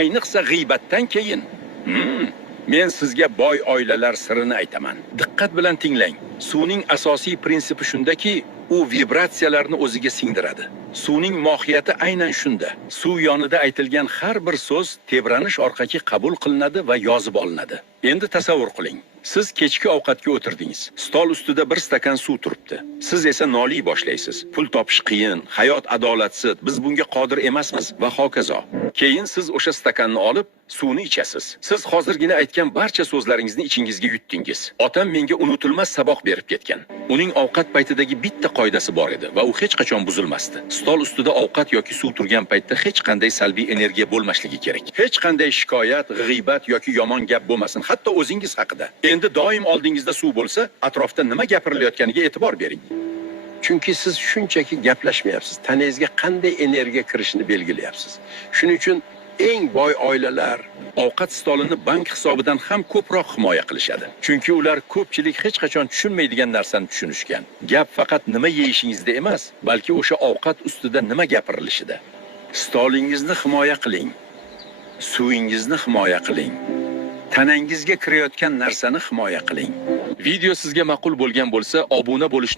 ayniqsa g'iybatdan keyin. Men sizga boy oilalar sirini aytaman. Diqqat bilan tinglang. Suvning asosiy prinsipi shundaki, u vibratsiyalarni o'ziga singdiradi. Suvning mohiyati aynan shunda. Suv yonida aytilgan har bir so'z tebranish orqali qabul qilinadi va yozib olinadi. Endi tasavvur qiling. Siz kechki ovqatga o'tirdingiz. Stol ustida bir stakan suv turibdi. Siz esa noliy boshlaysiz. Pul topish qiyin, hayot adolatsiz, biz bunga qodir emasmiz va hokazo. Keyin siz o'sha stakanni olib, suvni ichasiz. Siz hozirgina aytgan barcha so'zlaringizni ichingizga yutdingiz. Otam menga unutilmas saboq berib ketgan. Uning ovqat paytidagi bitta qoidasi bor edi va u hech qachon buzilmasdi. Stol ustida ovqat yoki suv turgan paytda hech qanday salbiy energiya bo'lmasligi kerak. Hech qanday shikoyat, g'iybat yoki yomon gap bo'lmasin, hatto o'zingiz haqida. Endi doim oldingizda suv bo'lsa, atrofda nima gapirilayotganiga e'tibor bering. Chunki siz shunchaki gaplashmayapsiz, tanangizga qanday energiya kirishini belgilayapsiz. Shuning uchun eng boy oilalar ovqat stolini bank hisobidan ham ko'proq himoya qilishadi. Chunki ular ko'pchilik hech qachon tushunmaydigan narsani tushunishgan. Gap faqat nima yeyishingizda emas, balki o'sha ovqat ustida nima gapirilishida. Stolingizni himoya qiling. Suvingizni himoya qiling. Tanangizga kirayotgan narsani himoya qiling. Video sizga ma'qul bo'lgan bo'lsa, obuna bo'lishni